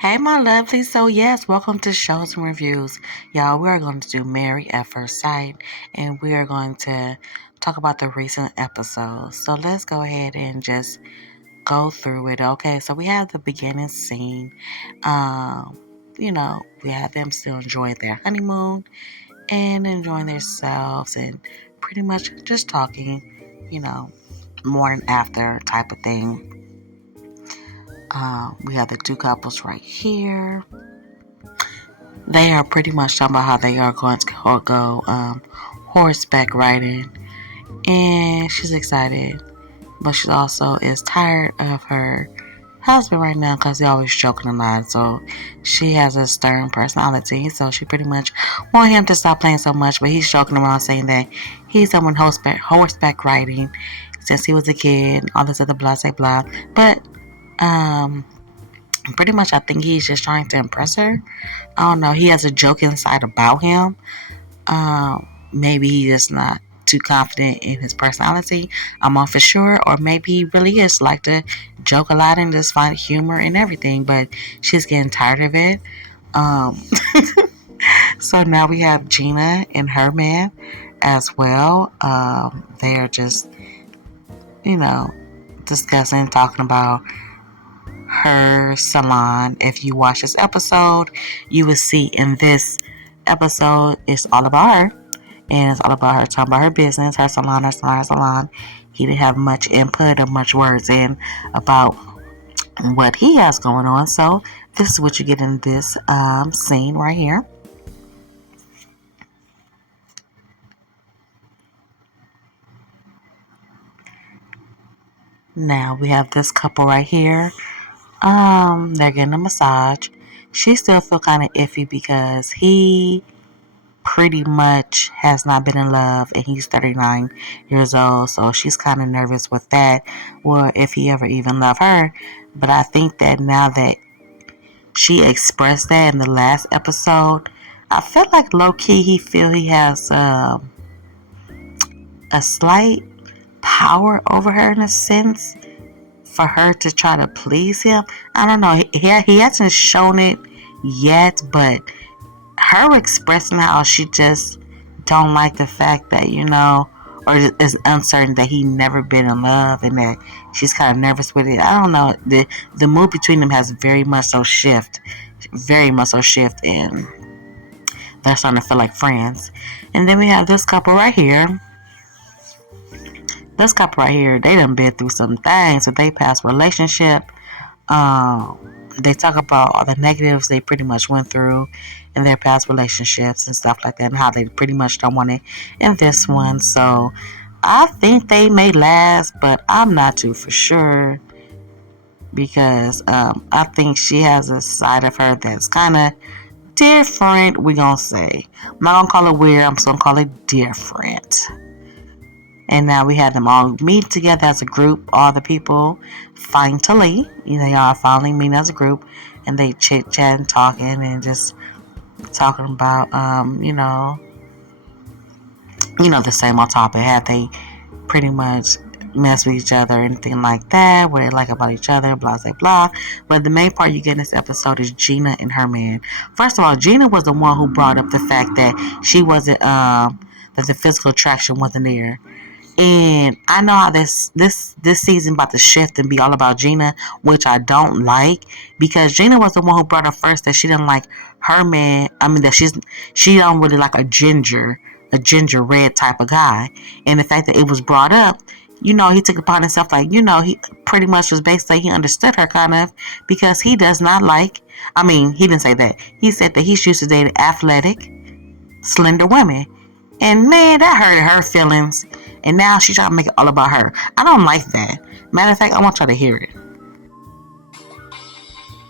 Hey, my lovely. So, yes, welcome to Shows and Reviews. Y'all, we are going to do Married at First Sight, and we are going to talk about the recent episodes. So, let's go ahead and just go through it. Okay, so we have the beginning scene. We have them still enjoying their honeymoon and enjoying themselves and pretty much just talking, morning after type of thing. We have the two couples right here. They are pretty much talking about how they are going to go horseback riding, and she's excited, but she also is tired of her husband right now because they're always joking a lot. So she has a stern personality, so she pretty much want him to stop playing so much, but he's joking around saying that he's someone horseback riding since he was a kid, all this other blah blah blah. But um, pretty much I think he's just trying to impress her. I don't know. He has a joke inside about him. Maybe he's just not too confident in his personality. I'm not for sure. Or maybe he really is like to joke a lot and just find humor in everything. But she's getting tired of it. Um, so now we have Gina and her man as well. They're just, you know, discussing, talking about her salon. If you watch this episode, you will see in this episode it's all about her. And it's all about her talking about her business, her salon, her salon, her salon. He didn't have much input or much words in about what he has going on. So this is what you get in this scene right here. Now we have this couple right here. They're getting a massage. She still feel kind of iffy because he pretty much has not been in love and he's 39 years old, so she's kind of nervous with that, or if he ever even loved her. But I think that now that she expressed that in the last episode, I feel like low-key he has a slight power over her in a sense for her to try to please him. I don't know, he hasn't shown it yet, but her expressing how she just don't like the fact that, or is uncertain that he never been in love and that she's kind of nervous with it. I don't know. The mood between them has very much so shift, and they're starting to feel like friends. And then we have this couple right here. This couple right here, they done been through some things with their past relationship. They talk about all the negatives they pretty much went through in their past relationships and stuff like that, and how they pretty much don't want it in this one. So I think they may last, but I'm not too for sure because I think she has a side of her that's kind of different. We gonna say, I'm not gonna call it weird. I'm just gonna call it different. And now we had them all meet together as a group. All the people finally, they are finally meeting as a group, and they chit chat and talking and just talking about, the same old topic. Have they pretty much mess with each other, anything like that? What they like about each other, blah blah blah. But the main part you get in this episode is Gina and her man. First of all, Gina was the one who brought up the fact that she wasn't, that the physical attraction wasn't there. And I know how this season about to shift and be all about Gina, which I don't like, because Gina was the one who brought up first that she didn't like her man. I mean that she don't really like a ginger red type of guy. And the fact that it was brought up, he took it upon himself, like, he pretty much was basically he understood her kind of, because he does not like. I mean, he didn't say that. He said that he's used to dating athletic, slender women. And man, that hurt her feelings. And now she's trying to make it all about her. I don't like that. Matter of fact, I want y'all to hear it.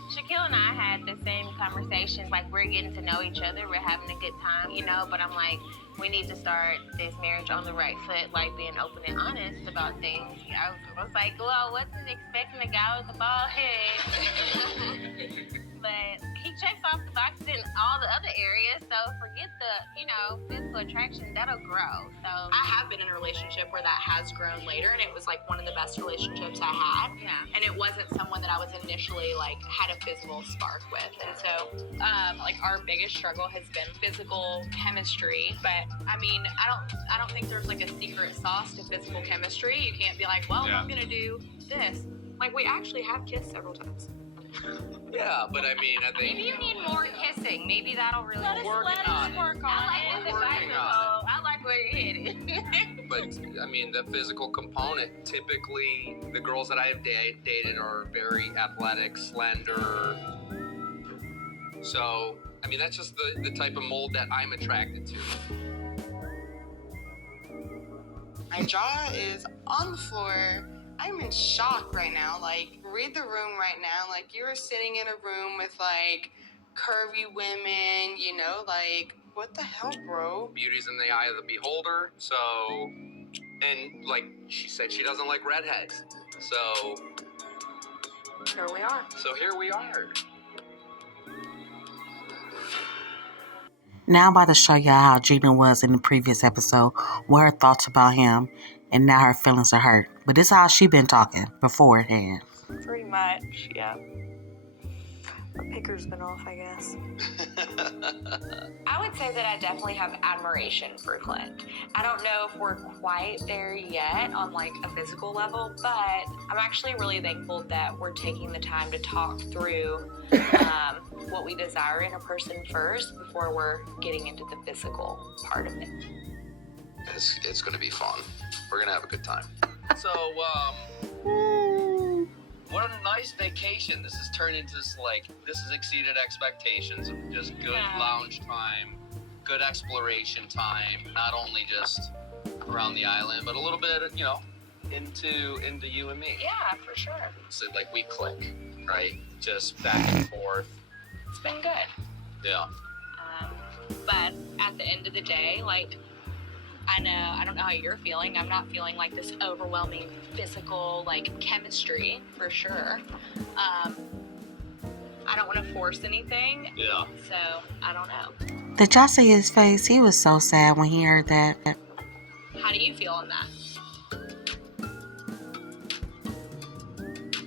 Shaquille and I had the same conversations. Like, we're getting to know each other. We're having a good time, But I'm like, we need to start this marriage on the right foot, like being open and honest about things. I was like, well, wasn't expecting a guy with a bald head. But he checks off the boxes in all the other areas. So forget the, physical attraction, that'll grow. So I have been in a relationship where that has grown later, and it was like one of the best relationships I had. yeah. And it wasn't someone that I was initially like had a physical spark with. And so like our biggest struggle has been physical chemistry. But I mean, I don't think there's like a secret sauce to physical chemistry. You can't be like, well, I'm gonna do this. Like, we actually have kissed several times. Yeah, but I mean, I think... Maybe you need more kissing. Maybe that'll really work on it. I like where you're headed. But, I mean, the physical component, typically, the girls that I have dated are very athletic, slender. So, I mean, that's just the type of mold that I'm attracted to. My jaw is on the floor. I'm in shock right now. Like, read the room right now. Like, you're sitting in a room with, like, curvy women, you know? Like, what the hell, bro? Beauty's in the eye of the beholder, so... And, like, she said she doesn't like redheads. So... Here we are. So here we are. Now I'm about to show y'all how Gina was in the previous episode, what her thoughts about him, and now her feelings are hurt. But this is how she been talking beforehand. Pretty much, yeah. The picker's been off, I guess. I would say that I definitely have admiration for Clint. I don't know if we're quite there yet on like a physical level, but I'm actually really thankful that we're taking the time to talk through what we desire in a person first before we're getting into the physical part of it. It's going to be fun. We're going to have a good time. So, what a nice vacation. This has turned into this has exceeded expectations of just good lounge time, good exploration time, not only just around the island, but a little bit, you know, into you and me. Yeah, for sure. So, like, we click, right? Just back and forth. It's been good. Yeah. But at the end of the day, like, I don't know how you're feeling. I'm not feeling like this overwhelming physical, like, chemistry, for sure. I don't want to force anything. Yeah. So, I don't know. Did y'all see his face? He was so sad when he heard that. How do you feel on that?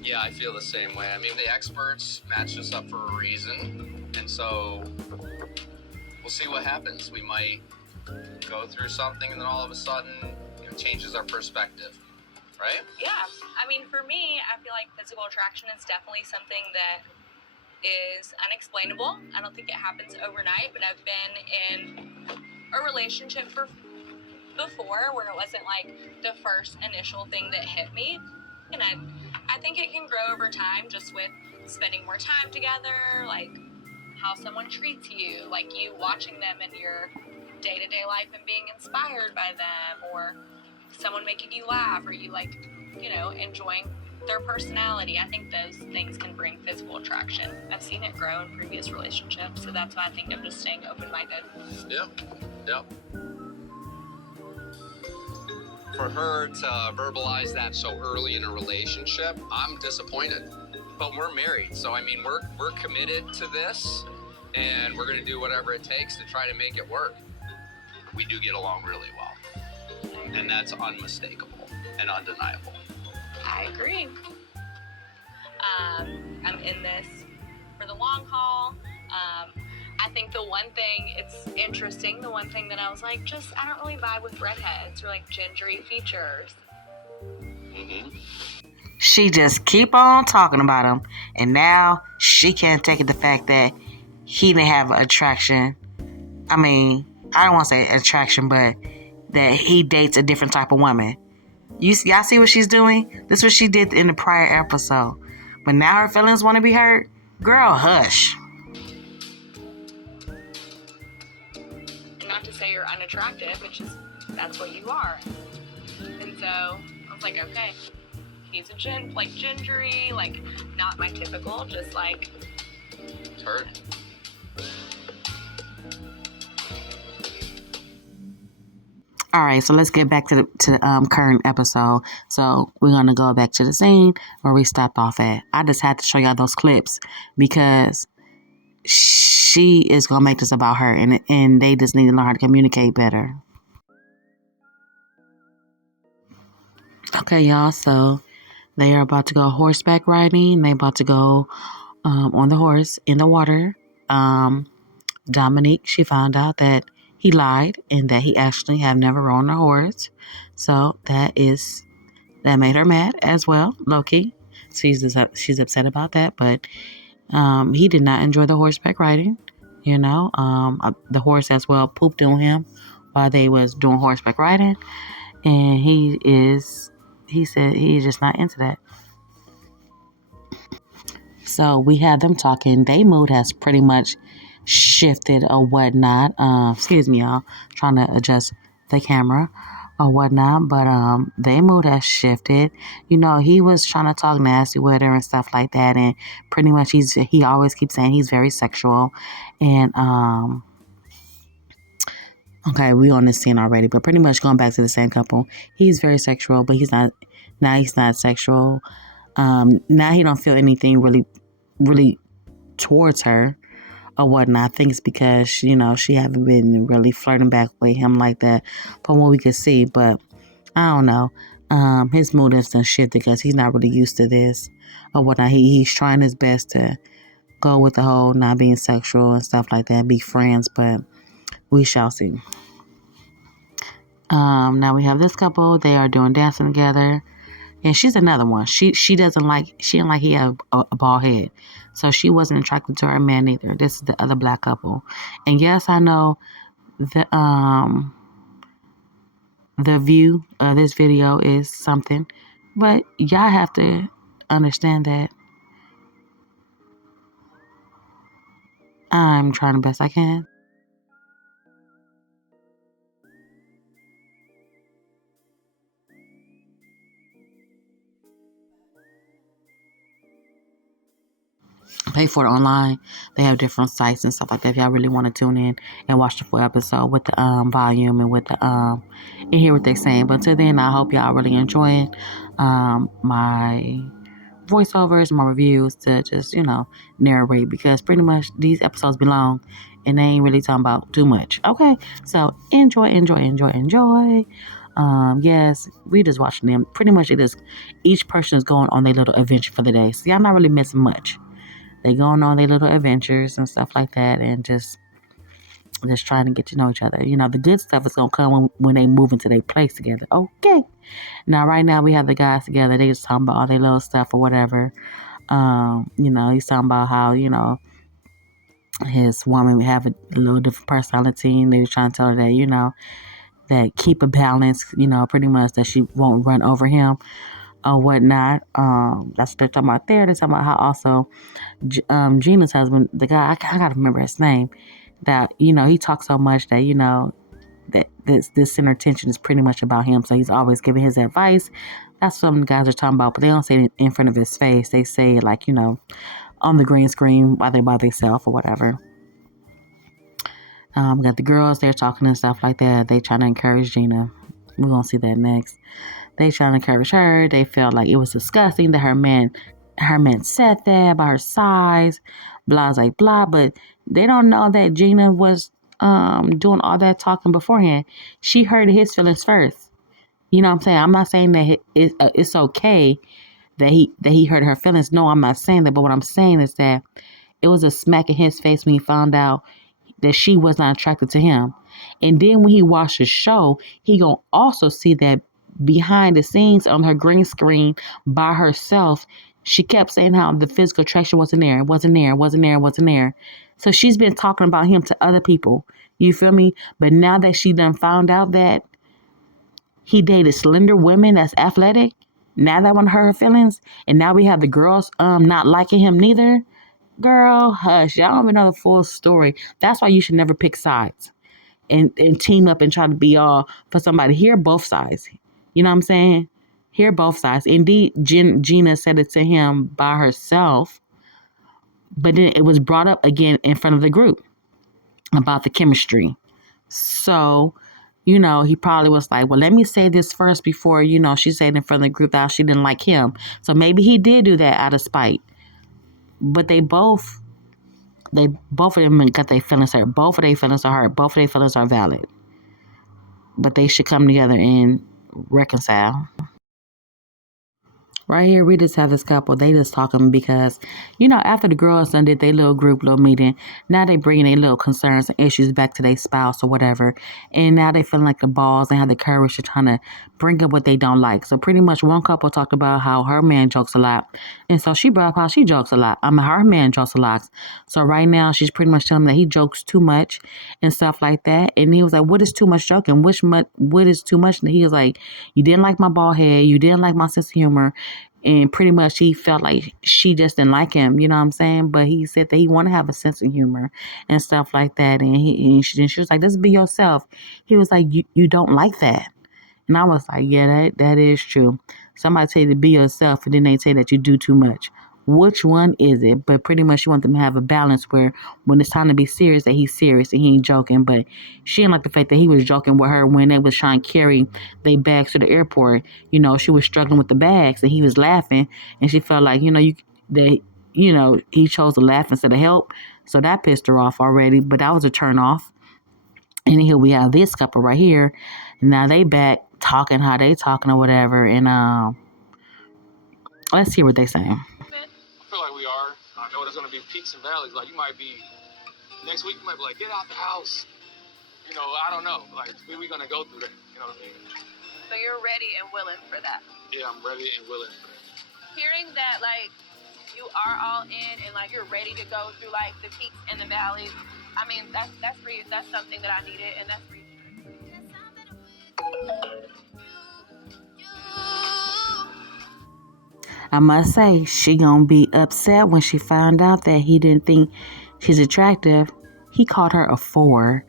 Yeah, I feel the same way. I mean, the experts matched us up for a reason, and so we'll see what happens. We might go through something, and then all of a sudden, it changes our perspective, right? Yeah. I mean, for me, I feel like physical attraction is definitely something that is unexplainable. I don't think it happens overnight, but I've been in a relationship before where it wasn't like the first initial thing that hit me, and I think it can grow over time just with spending more time together, like how someone treats you, like you watching them in your day-to-day life and being inspired by them, or someone making you laugh, or you like, you know, enjoying their personality. I think those things can bring physical attraction. I've seen it grow in previous relationships, so that's why I think I'm just staying open-minded. Yep. For her to verbalize that so early in a relationship, I'm disappointed. But we're married, so I mean, we're committed to this, and we're gonna do whatever it takes to try to make it work. We do get along really well, and that's unmistakable and undeniable. I agree. I'm in this for the long haul. I think the one thing, it's interesting, the one thing that I was like, I don't really vibe with redheads or like gingery features. Mm-hmm. She just keep on talking about him, and now she can't take it, the fact that he may have an attraction. I mean, I don't want to say attraction, but that he dates a different type of woman. Y'all see what she's doing? This is what she did in the prior episode. But now her feelings want to be hurt? Girl, hush. And not to say you're unattractive, it's just, that's what you are. And so, I was like, okay, he's a gingery, like, not my typical, just like... It's hurt. All right, so let's get back to the current episode. So we're going to go back to the scene where we stopped off at. I just had to show y'all those clips because she is gonna make this about her, and they just need to learn how to communicate better. Okay, y'all. So they are about to go horseback riding. They about to go on the horse in the water. Dominique, she found out that he lied and that he actually have never rode a horse. So that made her mad as well, low-key. She's upset about that, but he did not enjoy the horseback riding. The horse as well pooped on him while they was doing horseback riding, and he said he's just not into that. So we have them talking. Their mood has pretty much shifted or whatnot. Excuse me, y'all. Trying to adjust the camera or whatnot. But their mood has shifted. He was trying to talk nasty with her and stuff like that. And pretty much he always keeps saying he's very sexual. And okay, we on this scene already. But pretty much going back to the same couple. He's very sexual, but he's not. Now he's not sexual. Now he don't feel anything really towards her or whatnot. I think it's because, she haven't been really flirting back with him like that from what we could see. But I don't know. His mood has done shifted because he's not really used to this or whatnot. He's trying his best to go with the whole not being sexual and stuff like that, be friends, but we shall see. Now we have this couple. They are doing dancing together. And she's another one. She didn't like he had a bald head. So she wasn't attracted to her man either. This is the other black couple. And yes, I know the view of this video is something. But y'all have to understand that I'm trying the best I can. Pay for it online. They have different sites and stuff like that. If y'all really want to tune in and watch the full episode with the volume and with the and hear what they're saying. But until then, I hope y'all really enjoying my voiceovers, my reviews to just narrate, because pretty much these episodes be long and they ain't really talking about too much. Okay, so enjoy. Yes, we just watching them. Pretty much it is each person is going on their little adventure for the day. So y'all not really missing much. They going on their little adventures and stuff like that, and just trying to get to know each other. The good stuff is gonna come when they move into their place together. Okay. Now, right now we have the guys together. They just talking about all their little stuff or whatever. He's talking about how his woman have a little different personality, and they was trying to tell her that that keep a balance. Pretty much that she won't run over him or whatnot. That's what they're talking about there. They're talking about how also Gina's husband, the guy, I gotta remember his name, that he talks so much that that this center attention is pretty much about him, so he's always giving his advice. That's what some of the guys are talking about, but they don't say it in front of his face. They say it like on the green screen while they're by themselves or whatever. We got the girls, they're talking and stuff like that. They trying to encourage Gina. We're gonna see that next. They trying to encourage her. They felt like it was disgusting that her man said that about her size, blah, blah, blah. But they don't know that Gina was doing all that talking beforehand. She heard his feelings first. You know what I'm saying? I'm not saying that it's okay that he hurt her feelings. No, I'm not saying that. But what I'm saying is that it was a smack in his face when he found out that she was not attracted to him. And then when he watched the show, he gonna also see that behind the scenes on her green screen by herself, she kept saying how the physical attraction wasn't there. So she's been talking about him to other people. You feel me? But now that she done found out that he dated slender women that's athletic, now that one hurt her feelings. And now we have the girls not liking him neither. Girl, hush. Y'all don't even know the full story. That's why you should never pick sides and team up and try to be all for somebody. Hear both sides. You know what I'm saying? Hear both sides. Indeed, Gina said it to him by herself, but then it was brought up again in front of the group about the chemistry. So, he probably was like, well, let me say this first before, she said in front of the group that she didn't like him. So maybe he did do that out of spite. But they both both of them got their feelings hurt. Both of their feelings are hurt. Both of their feelings are valid. But they should come together and reconcile. Right here, we just have this couple. They just talking because, after the girls done did their little group, little meeting, now they bringing their little concerns and issues back to their spouse or whatever. And now they feeling like the balls and have the courage to trying to bring up what they don't like. So pretty much one couple talked about how her man jokes a lot. And so she brought up how she jokes a lot. Her man jokes a lot. So right now, she's pretty much telling him that he jokes too much and stuff like that. And he was like, what is too much joking? What is too much? And he was like, you didn't like my bald head. You didn't like my sense of humor. And pretty much he felt like she just didn't like him, you know what I'm saying? But he said that he want to have a sense of humor and stuff like that. And she was like, just be yourself. He was like, you don't like that. And I was like, yeah, that is true. Somebody tell you to be yourself and then they say that you do too much. Which one is it? But pretty much you want them to have a balance where when it's time to be serious, that he's serious and he ain't joking. But she didn't like the fact that he was joking with her when they was trying to carry their bags to the airport. She was struggling with the bags and he was laughing. And she felt like, he chose to laugh instead of help. So that pissed her off already. But that was a turn off. And here we have this couple right here. Now they back talking how they talking or whatever. And let's hear what they saying. I feel like we are. I know there's going to be peaks and valleys. Like, next week, you might be like, get out the house. I don't know. Like, we're going to go through that. You know what I mean? So you're ready and willing for that? Yeah, I'm ready and willing for that. Hearing that, you are all in and, you're ready to go through, the peaks and the valleys, I mean, that's for you. That's something that I needed, and that's for you. I must say, she gonna be upset when she found out that he didn't think she's attractive. He called her a 4,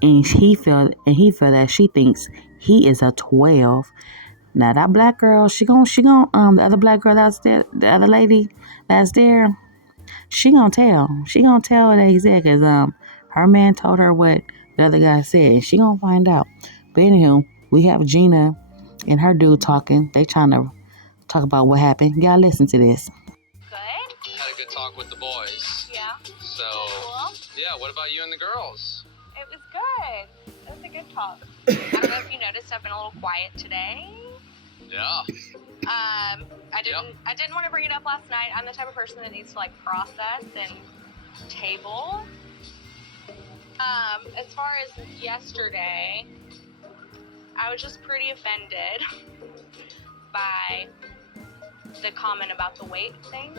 and he feel that she thinks he is a 12. Now that black girl, she gonna the other black girl that's there, the other lady that's there, she gonna tell that he's there because her man told her what the other guy said. She gonna find out. But anywho, we have Gina and her dude talking. They trying to talk about what happened. Y'all listen to this. Good. Had a good talk with the boys. Yeah. So, Cool. yeah, what about you and the girls? It was good. It was a good talk. I don't know if you noticed, I've been a little quiet today. Yeah. I didn't want to bring it up last night. I'm the type of person that needs to process and table. As far as yesterday, I was just pretty offended by the comment about the weight thing.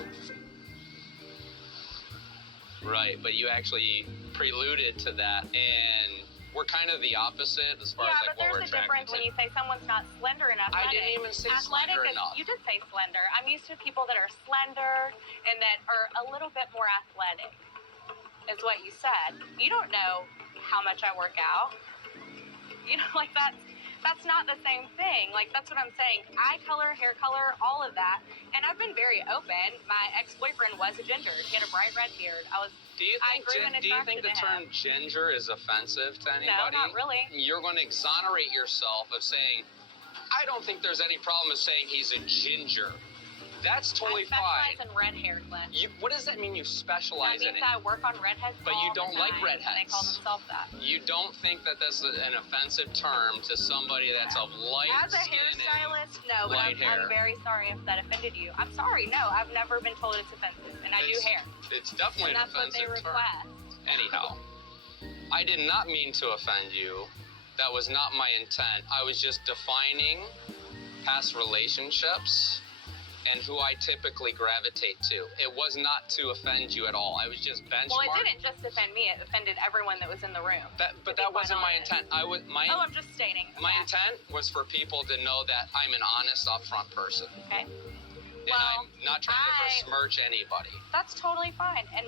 Right, but you actually preluded to that, and we're kind of the opposite as far as but what we're there's a difference when attracted to. you say someone's not slender enough. I didn't even say slender enough. You did say slender. I'm used to people that are slender and that are a little bit more athletic, is what you said. You don't know how much I work out. That's not the same thing. That's what I'm saying. Eye color, hair color, all of that. And I've been very open. My ex-boyfriend was a ginger. He had a bright red beard. Do you think the term ginger is offensive to anybody? No, not really. You're going to exonerate yourself of saying, I don't think there's any problem with saying he's a ginger. That's totally fine. I specialize in red-haired, Glenn. What does that mean, you specialize in it? That means I work on redheads. But you don't like redheads. And they call themselves that. You don't think that that's an offensive term to somebody that's of light skin? As a hairstylist, no, but I'm very sorry if that offended you. I'm sorry, no, I've never been told it's offensive, and I do hair. It's definitely an offensive term. Anyhow, I did not mean to offend you. That was not my intent. I was just defining past relationships and who I typically gravitate to. It was not to offend you at all. I was just benchmarking. Well, it didn't just offend me. It offended everyone that was in the room. But that wasn't my intent. I'm just stating. My intent was for people to know that I'm an honest, upfront person. Okay. And I'm not trying to besmirch anybody. That's totally fine. And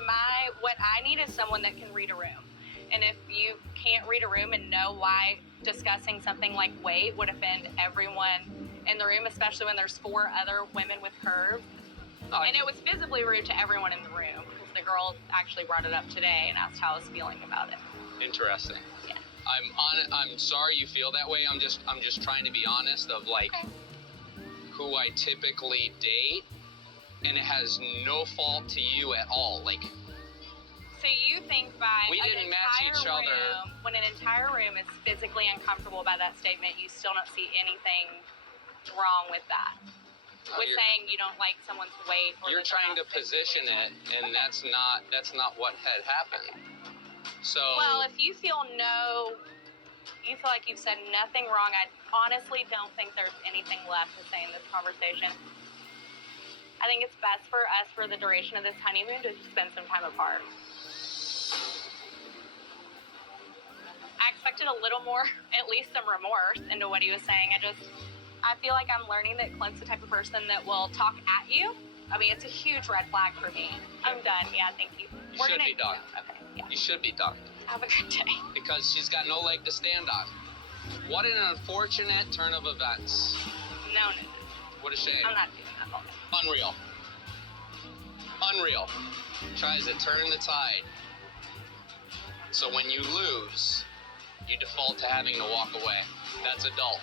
what I need is someone that can read a room. And if you can't read a room and know why discussing something like weight would offend everyone in the room, especially when there's 4 other women with curves. And it was visibly rude to everyone in the room because the girl actually brought it up today and asked how I was feeling about it. Interesting. Yeah. I'm sorry you feel that way. I'm just trying to be honest of who I typically date, and it has no fault to you at all. So think by We didn't match each other. When an entire room is physically uncomfortable by that statement, you still don't see anything wrong with that. With saying you don't like someone's weight. Or you're trying to position it, and that's not what had happened. So. Well, if you feel like you've said nothing wrong, I honestly don't think there's anything left to say in this conversation. I think it's best for us, for the duration of this honeymoon, to spend some time apart. I expected a little more, at least some remorse into what he was saying. I feel like I'm learning that Clint's the type of person that will talk at you. I mean, it's a huge red flag for me. I'm done. Yeah, thank you. You should be done. Okay, yeah. You should be done. Have a good day. Because she's got no leg to stand on. What an unfortunate turn of events. No. What a shame. I'm not doing that all day. Unreal. Tries to turn the tide. So when you lose, you default to having to walk away. That's adult.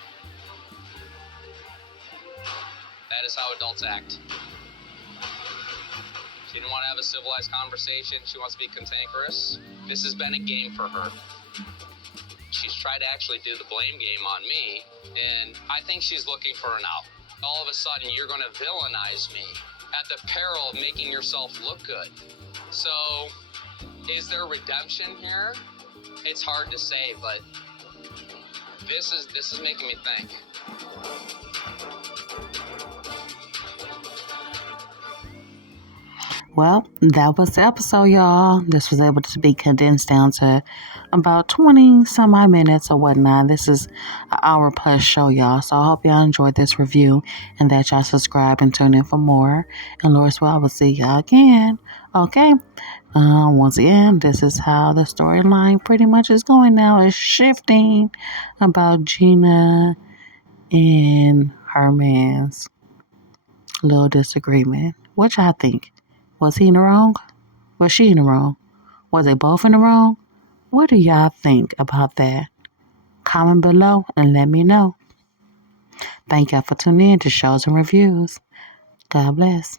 That is how adults act. She didn't want to have a civilized conversation. She wants to be cantankerous. This has been a game for her. She's tried to actually do the blame game on me, and I think she's looking for an out. All of a sudden, you're going to villainize me at the peril of making yourself look good. So, is there redemption here? It's hard to say, but this is making me think. Well, that was the episode, y'all. This was able to be condensed down to about 20 some odd minutes or whatnot. This is an hour plus show, y'all. So I hope y'all enjoyed this review and that y'all subscribe and tune in for more. And Lord's will, I will see y'all again. Okay. Once again, this is how the storyline pretty much is going now. It's shifting about Gina and her man's little disagreement. What y'all think? Was he in the wrong? Was she in the wrong? Was they both in the wrong? What do y'all think about that? Comment below and let me know. Thank y'all for tuning in to Shows and Reviews. God bless.